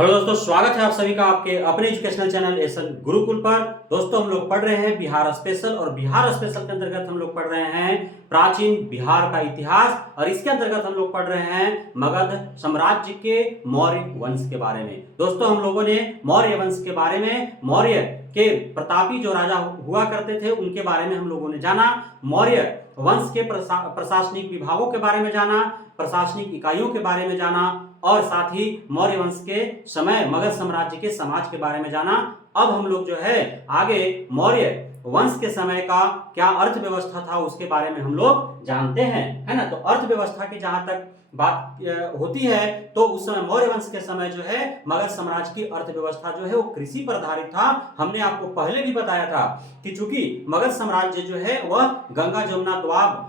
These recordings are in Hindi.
हेलो दोस्तों, स्वागत है आप सभी का आपके अपने एजुकेशनल चैनल एसएल गुरुकुल पर। दोस्तों, हम लोग पढ़ रहे हैं बिहार स्पेशल और बिहार स्पेशल के अंतर्गत हम लोग पढ़ रहे हैं प्राचीन बिहार का इतिहास और इसके अंतर्गत हम लोग पढ़ रहे हैं मगध साम्राज्य के मौर्य वंश के बारे में। दोस्तों, हम लोगों ने मौर्य वंश के बारे में, मौर्य के प्रतापी जो राजा हुआ करते थे उनके बारे में हम लोगों ने जाना, मौर्य वंश के प्रशासनिक विभागों के बारे में जाना, प्रशासनिक इकाइयों के बारे में जाना और साथ ही मौर्य वंश के समय मगध साम्राज्य के समाज के बारे में जाना। अब हम लोग जो है आगे मौर्य वंश के समय का क्या अर्थव्यवस्था था उसके बारे में हम लोग जानते हैं, है ना। तो अर्थव्यवस्था की जहां तक बात होती है तो उस समय मौर्य वंश के समय जो है मगध साम्राज्य की अर्थव्यवस्था जो है वो कृषि पर आधारित था। हमने आपको पहले भी बताया था कि चूंकि मगध साम्राज्य जो है वह गंगा जमुना दोआब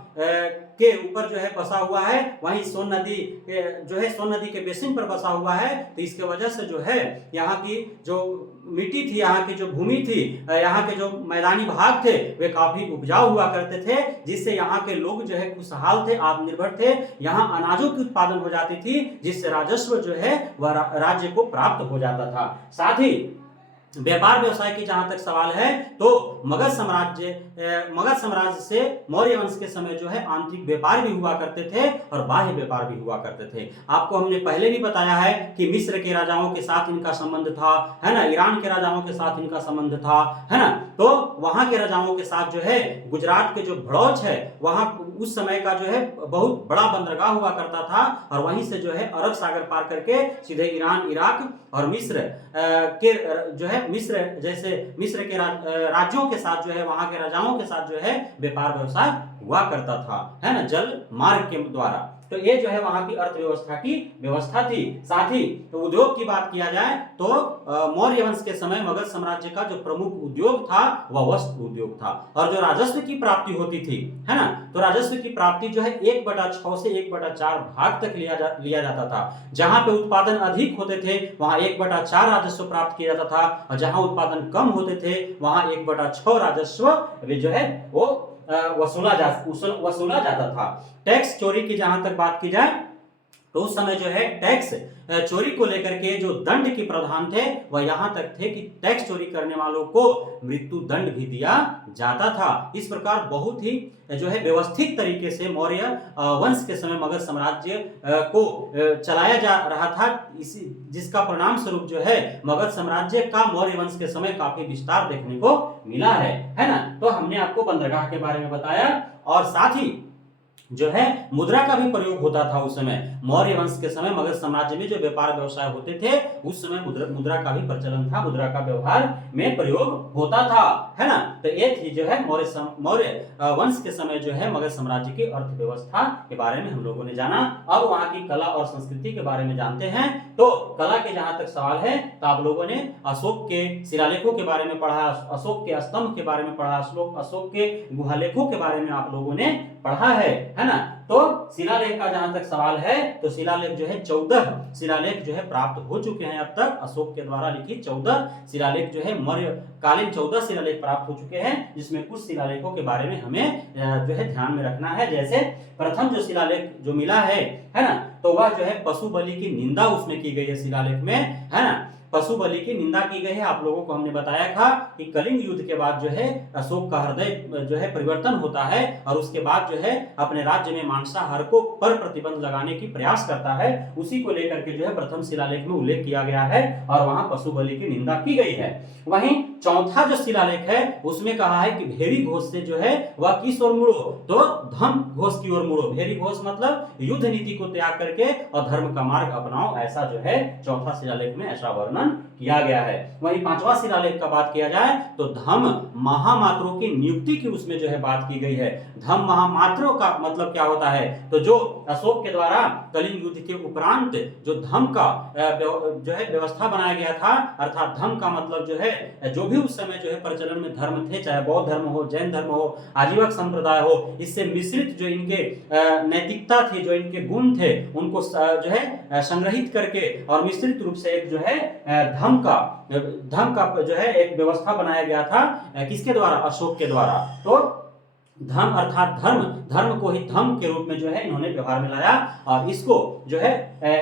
के ऊपर जो है बसा हुआ है, वहीं सोन नदी जो है सोन नदी के बेसिन पर बसा हुआ है, तो इसके वजह से जो है यहाँ की जो मिट्टी थी, यहाँ की जो भूमि थी, यहाँ के जो मैदानी भाग थे वे काफी उपजाऊ हुआ करते थे, जिससे यहाँ के लोग जो है खुशहाल थे, आत्मनिर्भर थे। यहाँ अनाजों की उत्पादन हो जाती थी जिससे राजस्व जो है वह राज्य को प्राप्त हो जाता था। साथ ही व्यापार व्यवसाय की जहां तक सवाल है तो मगध साम्राज्य से मौर्य वंश के समय जो है आंतरिक व्यापार भी हुआ करते थे और बाह्य व्यापार भी हुआ करते थे। आपको हमने पहले भी बताया है कि मिस्र के राजाओं के साथ इनका संबंध था, है ना, ईरान के राजाओं के साथ इनका संबंध था, है ना। तो वहां के राजाओं के साथ जो है गुजरात के जो भड़ौच है वहां उस समय का जो है बहुत बड़ा बंदरगाह हुआ करता था और वहीं से जो है अरब सागर पार करके सीधे ईरान, इराक और मिस्र के जो है मिस्र के राज्यों के साथ जो है वहां के राजाओं के साथ जो है व्यापार व्यवसाय हुआ करता था, है ना, जल मार्ग के द्वारा। तो ये जो है वहां की अर्थव्यवस्था की व्यवस्था थी। साथ ही तो उद्योग की बात किया जाए तो मौर्य वंश के समय मगध साम्राज्य का जो प्रमुख उद्योग था वह वस्त्र उद्योग था और जो राजस्व की प्राप्ति होती थी, है ना, तो राजस्व की प्राप्ति जो है 1/6 से 1/4 भाग तक लिया जाता था। जहां पे उत्पादन अधिक होते थे वहां 1/4 राजस्व प्राप्त किया जाता था और जहां उत्पादन कम होते थे वहां 1/6 राजस्व जो है वो वसूला जाता था। टैक्स चोरी की जहां तक बात की जाए तो उस समय जो है टैक्स चोरी को लेकर के जो दंड के प्रावधान थे वह यहां तक थे कि टैक्स चोरी करने वालों को मृत्यु दंड भी दिया जाता था। इस प्रकार बहुत ही जो है व्यवस्थित तरीके से मौर्य वंश के समय मगध साम्राज्य को चलाया जा रहा था, इसी जिसका परिणाम स्वरूप जो है मगध साम्राज्य का मौर्य वंश के समय काफी विस्तार देखने को मिला है ना। तो हमने आपको बंदरगाह के बारे में बताया और साथ ही जो है मुद्रा का भी प्रयोग होता था उस समय। मौर्य वंश के समय मगध साम्राज्य में जो व्यापार व्यवसाय होते थे उस समय मुद्रा का भी प्रचलन था, मुद्रा का व्यवहार में प्रयोग होता था, है ना। तो ये थी जो है मौर्य वंश के समय जो है मगध साम्राज्य की अर्थव्यवस्था के बारे में हम लोगों ने जाना। अब वहां की कला और संस्कृति के बारे में जानते हैं। तो कला के जहां तक सवाल है तो आप लोगों ने अशोक के शिलालेखों के बारे में पढ़ा, अशोक के स्तंभ के बारे में पढ़ा, अशोक के गुहालेखों के बारे में आप लोगों ने पढ़ा है ना। तो शिलालेख का जहां तक सवाल है तो शिलालेख जो है 14 शिलालेख जो है प्राप्त हो चुके हैं अब तक। अशोक के द्वारा लिखित 14 शिलालेख जो है मौर्य कालीन 14 शिलालेख प्राप्त हो चुके हैं, जिसमें कुछ शिलालेखों के बारे में हमें जो है ध्यान में रखना है। जैसे प्रथम जो शिलालेख जो मिला है ना, तो वह जो है पशु बलि की निंदा उसमें की गई है शिलालेख में, है ना। पशु बलि की निंदा की गई है। आप लोगों को हमने बताया था कि कलिंग युद्ध के बाद जो है अशोक का हृदय जो है परिवर्तन होता है और उसके बाद जो है अपने राज्य में मांसाहार को पर प्रतिबंध लगाने की प्रयास करता है। उसी को लेकर के जो है प्रथम शिलालेख में उल्लेख किया गया है और वहां पशु बलि की निंदा की गई है। वहीं चौथा जो शिलालेख है उसमें कहा है कि भेरी घोष से जो है वह किस ओर मुड़ो, तो धर्म घोष की ओर मुड़ो। भेरी घोष मतलब युद्ध नीति को त्याग करके और धर्म का मार्ग अपनाओ, ऐसा जो है चौथा शिलालेख में ऐसा वर्णन किया गया है। वहीं पांचवा शिलालेख का बात किया जाए तो धम्म महामात्रों की नियुक्ति की उसमें जो है बात की गई है। धम्म महामात्रों का मतलब क्या होता है, तो जो अशोक के द्वारा कलिंग युद्ध के उपरांत जो धम्म का जो है व्यवस्था बनाया गया था, अर्थात धम्म का मतलब जो है जो भी उस समय जो है प्रचलन में धर्म थे, चाहे बौद्ध धर्म हो, जैन धर्म हो, आजीवक संप्रदाय हो, इससे मिश्रित जो इनके नैतिकता थी, जो इनके गुण थे, उनको जो है संग्रहित करके और मिश्रित रूप से एक जो है धर्म का जो है एक व्यवस्था बनाया गया था। किसके द्वारा? अशोक के द्वारा। तो धम अर्थात धर्म, धर्म को ही धम के रूप में जो है इन्होंने व्यवहार में लाया और इसको जो है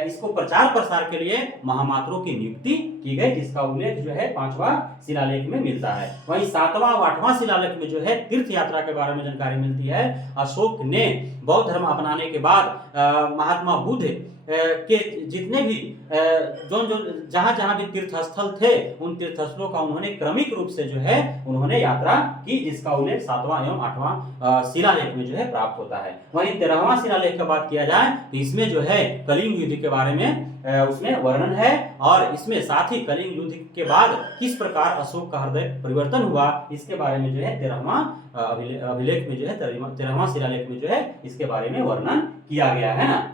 इसको प्रचार प्रसार के लिए महामात्रों की नियुक्ति की गई, जिसका उल्लेख जो है 5वां शिलालेख में मिलता है। वहीं 7वां और 8वां शिलालेख में जो है तीर्थ यात्रा के बारे में जानकारी मिलती है। अशोक ने बौद्ध धर्म अपनाने के बाद महात्मा बुद्ध के जितने भी जो जो जहां जहां भी तीर्थ स्थल थे उन तीर्थ स्थलों का उन्होंने क्रमिक रूप से जो है उन्होंने यात्रा की, जिसका उल्लेख 7वां एवं 8वां शिलालेख में जो है प्राप्त होता है। वहीं 13वां शिलालेख की बात किया जाए तो इसमें जो है कलिंग युद्ध के बारे में उसमें वर्णन है और इसमें साथ ही कलिंग युद्ध के बाद किस प्रकार अशोक का हृदय परिवर्तन हुआ इसके बारे में जो है 13वां अभिलेख में जो है 13वां शिलालेख में जो है इसके बारे में वर्णन किया गया है ना।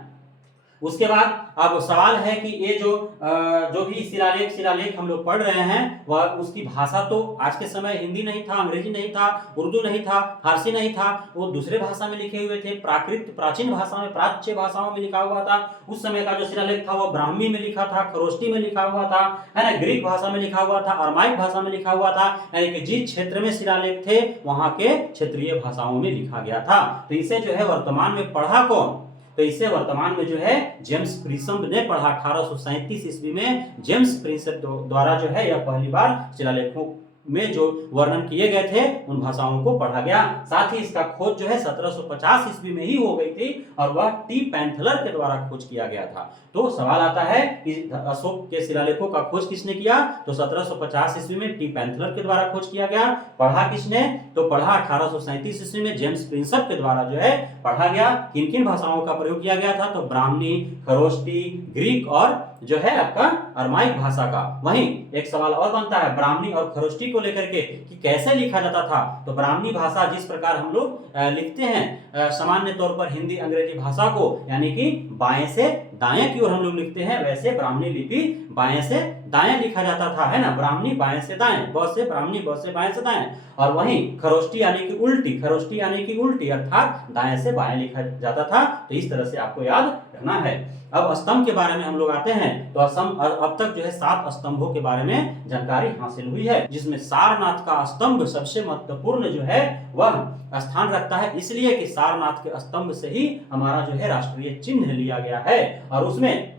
उसके बाद अब सवाल है कि ये जो भी शिलालेख हम लोग पढ़ रहे हैं वह उसकी भाषा तो आज के समय हिंदी नहीं था, अंग्रेजी नहीं था, उर्दू नहीं था, फारसी नहीं था, वो दूसरे भाषा में लिखे हुए थे। प्राचीन भाषा में, प्राच्य भाषाओं में लिखा हुआ था। उस समय का जो शिलालेख था वह ब्राह्मी में लिखा था, खरोष्टी में लिखा हुआ था, है ना, ग्रीक भाषा में लिखा हुआ था, अरमाइक भाषा में लिखा हुआ था, यानी कि जिस क्षेत्र में शिलालेख थे वहां के क्षेत्रीय भाषाओं में लिखा गया था। तो इसे जो है वर्तमान में पढ़ा कौन, तो इसे वर्तमान में जो है जेम्स प्रिसम ने पढ़ा। 1837 ईस्वी में जेम्स प्रिसम द्वारा जो है यह पहली बार शिलालेखों में जो वर्णन किए गए थे उन भाषाओं को पढ़ा गया। साथ ही इसका खोज जो है 1750 ईस्वी में ही हो गई थी और वह टी पैंथलर के द्वारा खोज किया गया था। तो सवाल आता है कि अशोक के शिलालेखों का खोज किसने किया, तो 1750 ईस्वी में टी पैंथलर के द्वारा खोज किया गया। पढ़ा किसने, तो पढ़ा 1837 ईस्वी में जेम्स प्रिंसप के द्वारा जो है पढ़ा गया। किन किन भाषाओं का प्रयोग किया गया था, तो ब्राह्मी, खरोष्टी, ग्रीक और जो है आपका अरमाइक भाषा का। वहीं एक सवाल और बनता है ब्राह्मी और खरोष्टी को लेकर के कि कैसे लिखा जाता था। तो ब्राह्मी भाषा जिस प्रकार हम लोग लिखते हैं सामान्य तौर पर हिंदी अंग्रेजी भाषा को, यानी कि बाएं से दाएं की ओर हम लोग लिखते हैं, वैसे ब्राह्मी लिपि बाएं से दाएं लिखा जाता था, है ना। ब्राह्मणी बाएं से दाएं, ब से ब्राह्मणी, ब से बाएं से दाएं। और वहीं खरोष्टी यानी कि उल्टी, खरोष्टी यानी कि उल्टी अर्थात दाएं से बाएं लिखा जाता था। तो इस तरह से आपको याद रखना है। अब स्तंभ के बारे में हम लोग आते हैं। तो अब तक जो है 7 स्तंभों के बारे में जानकारी हासिल हुई है, जिसमें सारनाथ का स्तंभ सबसे महत्वपूर्ण जो है वह स्थान रखता है, इसलिए कि सारनाथ के स्तंभ से ही हमारा जो है राष्ट्रीय चिन्ह लिया गया है। और उसमें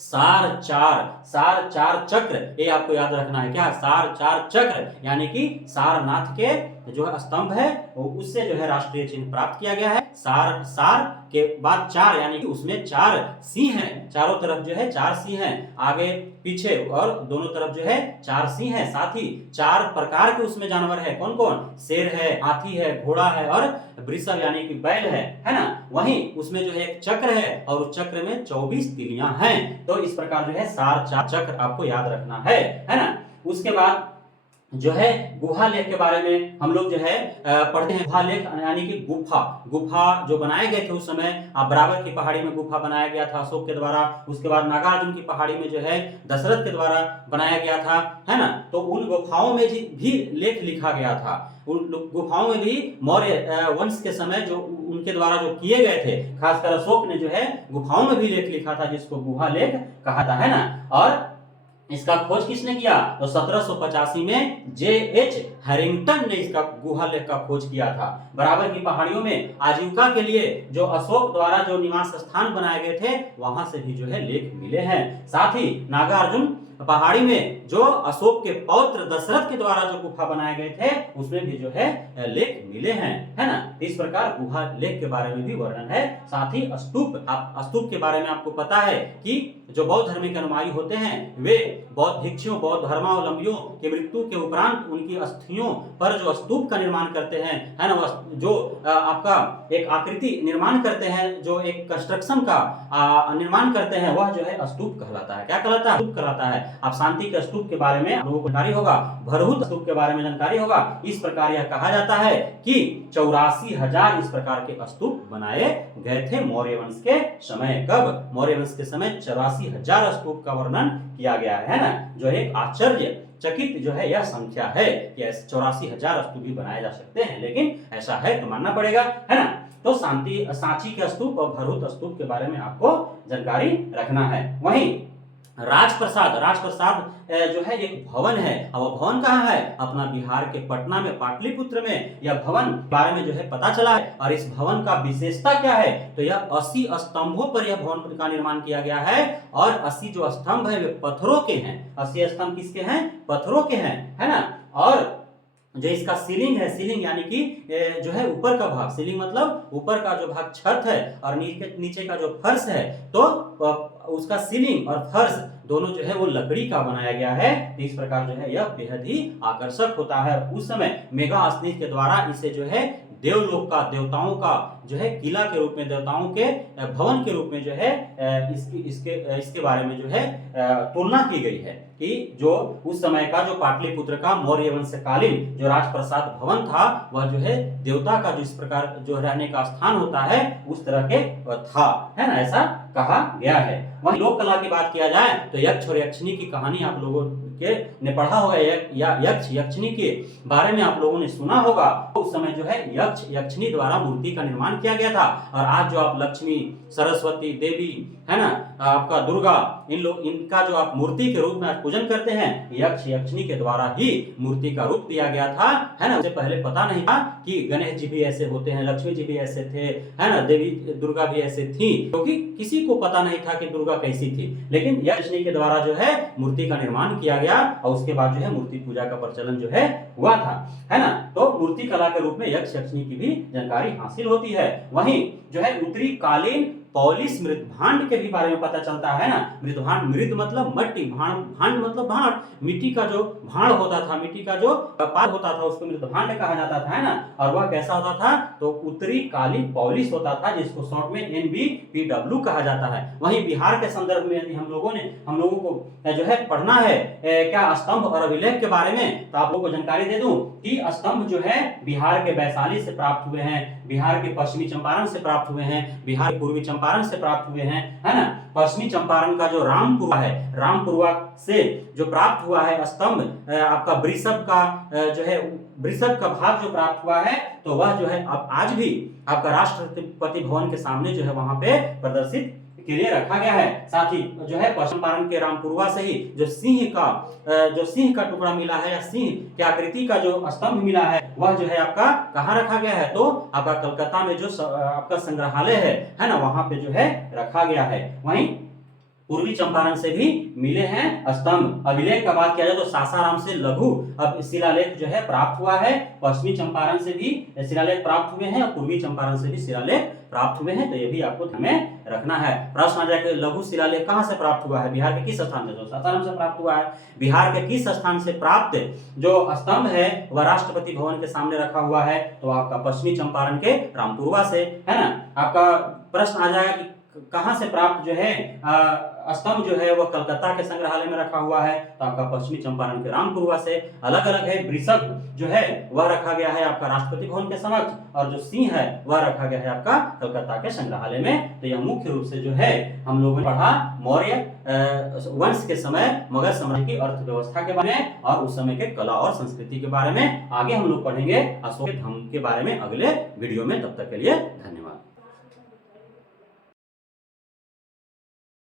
सार चार चक्र, ये आपको याद रखना है। क्या, सार चार चक्र, यानी कि सारनाथ के जो है स्तंभ है उससे जो है राष्ट्रीय चिन्ह प्राप्त किया गया है। सार के बाद चार, यानी कि उसमें 4 सिंह हैं, चारों तरफ जो है 4 सिंह हैं, आगे पीछे और दोनों तरफ जो है 4 सिंह हैं। साथ ही 4 प्रकार के उसमें जानवर है। कौन कौन, शेर है, हाथी है, घोड़ा है और वृषभ यानी कि बैल है ना। वहीं उसमें जो है एक चक्र है और उस चक्र में 24 तिलियां हैं। तो इस प्रकार जो है सार चार चक्र आपको याद रखना है ना। उसके बाद जो है गुहा लेख के बारे में हम लोग जो है पढ़ते हैं। गुहा लेख यानी कि गुफा जो बनाए गए थे उस समय बराबर की पहाड़ी में गुफा बनाया गया था अशोक के द्वारा। उसके बाद नागार्जुन की पहाड़ी में जो है दशरथ के द्वारा बनाया गया था, है ना। तो उन गुफाओं में भी लेख लिखा गया था। उन गुफाओं में भी मौर्य वंश के समय जो उनके द्वारा जो किए गए थे, खासकर अशोक ने जो है गुफाओं में भी लेख लिखा था, जिसको गुहा लेख कहा था, है ना। और इसका खोज किसने किया, तो 1785 में J.H. हैरिंगटन ने इसका गुहा लेख का खोज किया था। बराबर की पहाड़ियों में आजीविका के लिए जो अशोक द्वारा जो निवास स्थान बनाए गए थे वहां से भी जो है लेख मिले हैं। साथ ही नागार्जुन पहाड़ी में जो अशोक के पौत्र दशरथ के द्वारा जो गुफा बनाए गए थे उसमें भी जो है लेख मिले हैं, है ना। इस प्रकार गुहा लेख के बारे में भी वर्णन है। साथ ही स्तूप के बारे में आपको पता है कि जो बौद्ध धर्म के अनुयायी होते हैं वे बौद्ध भिक्षुओं, बौद्ध धर्मावलंबियों के मृत्यु के उपरांत उनकी अस्थियों पर जो स्तूप का निर्माण करते हैं, है ना, जो आपका एक आकृति निर्माण करते हैं, जो एक कंस्ट्रक्शन का निर्माण करते हैं, वह जो है स्तूप कहलाता है। क्या कहलाता है, स्तूप कहलाता है। आप शांति के स्तूप के बारे में लोगों को जानकारी होगा, भरहुत स्तूप के बारे में जानकारी होगा। इस प्रकार यह कहा जाता है कि 84,000 इस प्रकार के स्तूप बनाए गए थे मौर्य वंश के समय। कब, मौर्य वंश के समय 84,000 स्तूप का वर्णन किया गया है ना। जो एक आश्चर्य चकित जो है यह संख्या है कि 84,000 स्तूप भी बनाए जा सकते हैं, लेकिन ऐसा है तो मानना पड़ेगा, है ना। तो सांची के स्तूप और भरहुत स्तूप के बारे में आपको जानकारी रखना है। वहीं राजप्रसाद, राजप्रसाद जो है एक भवन है। अब वो भवन कहाँ है? अपना बिहार के पटना में, पाटलिपुत्र में यह भवन के बारे में जो है पता चला है। और इस भवन का विशेषता क्या है? तो यह 80 स्तंभों पर यह भवन का निर्माण किया गया है और 80 जो स्तंभ है वे पत्थरों के हैं। 80 स्तंभ किसके हैं? पत्थरों के हैं, है ना। और जो इसका सीलिंग है, सीलिंग यानी कि जो है ऊपर का भाग, सीलिंग मतलब ऊपर का जो भाग छत है और नीचे का जो फर्श है, तो उसका सीलिंग और फर्श दोनों जो है वो लकड़ी का बनाया गया है। तो इस प्रकार जो है यह बेहद ही आकर्षक होता है। उस समय मेगास्मिथ के द्वारा इसे जो है देवलोक का, देवताओं का जो है किला के रूप में, देवताओं के भवन के रूप में जो है इसके बारे में जो है तुलना की गई है कि जो उस समय का जो पाटलिपुत्र का मौर्य वंशकालीन जो राजप्रसाद भवन था वह जो है देवता का जो इस प्रकार जो रहने का स्थान होता है उस तरह के था, है ना, ऐसा कहा गया है। वहीं लोक कला की बात किया जाए तो यक्ष और यक्षिणी की कहानी आप लोगों के ने पढ़ा होगा, यक्ष यक्षिणी के बारे में आप लोगों ने सुना होगा। उस समय जो है यक्ष यक्षिणी द्वारा मूर्ति का निर्माण किया गया था। और आज जो आप लक्ष्मी, सरस्वती देवी, है ना, आपका दुर्गा, इनका जो आप मूर्ति के रूप में आज पूजन करते हैं, यक्ष यक्षिणी के द्वारा ही मूर्ति का रूप दिया गया था, है ना। उससे पहले पता नहीं था कि गणेश जी भी ऐसे होते हैं, लक्ष्मी जी भी ऐसे थे, है ना, देवी दुर्गा भी ऐसे थी, क्योंकि किसी को पता नहीं था कि दुर्गा कैसी थी। लेकिन यक्षिणी के द्वारा जो है मूर्ति का निर्माण किया गया और उसके बाद जो है मूर्ति पूजा का प्रचलन जो है हुआ था, है ना। तो मूर्ति कला के रूप में यक्ष यक्षिणी की भी जानकारी हासिल होती है। वहीं जो है उत्तरी कालीन पौलिस मृदभांड के भी बारे में पता चलता है ना। मृदभांड, मृद मतलब मट्टी, भांड मतलब भांड, मिट्टी का जो भांड होता था, मिट्टी का जो पात्र होता था उसको मृदभांड कहा जाता था, है ना। और वह कैसा होता था? तो उत्तरी कालीन पौलिस होता था, जिसको शॉर्ट में NBPW कहा जाता है। वहीं बिहार के संदर्भ में यदि हम लोगों को जो है पढ़ना है क्या स्तंभ और अभिलेख के बारे में, तो आप लोगों को जानकारी दे दूं कि स्तंभ जो है बिहार के वैशाली से प्राप्त हुए हैं, बिहार के पश्चिमी चंपारण से प्राप्त हुए हैं, बिहार के पूर्वी चंपारण से प्राप्त हुए हैं, है ना। पश्चिमी चंपारण का जो रामपुरवा है, रामपुरवा से जो प्राप्त हुआ है स्तंभ, आपका वृषभ का जो है वृषभ का भाग जो प्राप्त हुआ है, तो वह जो है अब आज भी आपका राष्ट्रपति भवन के सामने जो है वहां पे प्रदर्शित के लिए रखा गया है। साथ ही जो है पश्चिम चंपारण के रामपुरवा से ही जो सिंह का टुकड़ा मिला है या सिंह की आकृति का जो स्तंभ मिला है वह जो है आपका कहाँ रखा गया है? तो आपका कलकत्ता में जो आपका संग्रहालय है ना, वहां पे जो है रखा गया है। वहीं पूर्वी चंपारण से भी मिले हैं स्तंभ। अभिलेख का बात किया जाए तो सासाराम से लघु अब शिलालेख जो है प्राप्त हुआ है, पश्चिमी चंपारण से भी शिलालेख प्राप्त हुए हैं और पूर्वी चंपारण से भी शिलालेख प्राप्त हुए हैं। तो ये भी आपको ध्यान में रखना है। प्रश्न आ जाएगा लघु शिलालेख कहां से प्राप्त हुआ है? बिहार के किस स्थान से? तो सासाराम से प्राप्त हुआ है। बिहार के किस स्थान से प्राप्त जो स्तंभ है वह राष्ट्रपति भवन के सामने रखा हुआ है? तो आपका पश्चिमी चंपारण के रामपुरवा से, है ना। आपका प्रश्न आ जाएगा कि कहां से प्राप्त जो है स्तंभ जो है वह कलकत्ता के संग्रहालय में रखा हुआ है? तो आपका पश्चिमी चंपारण के रामपुरवा से। अलग अलग है, वृषभ जो है वह रखा गया है आपका राष्ट्रपति भवन के समक्ष और जो सिंह है वह रखा गया है आपका कलकत्ता के संग्रहालय में। तो यह मुख्य रूप से जो है हम लोगों ने पढ़ा मौर्य वंश के समय मगध साम्राज्य की अर्थव्यवस्था के बारे में और उस समय के कला और संस्कृति के बारे में। आगे हम लोग पढ़ेंगे अशोक के धर्म के बारे में अगले वीडियो में। तब तक के लिए धन्यवाद।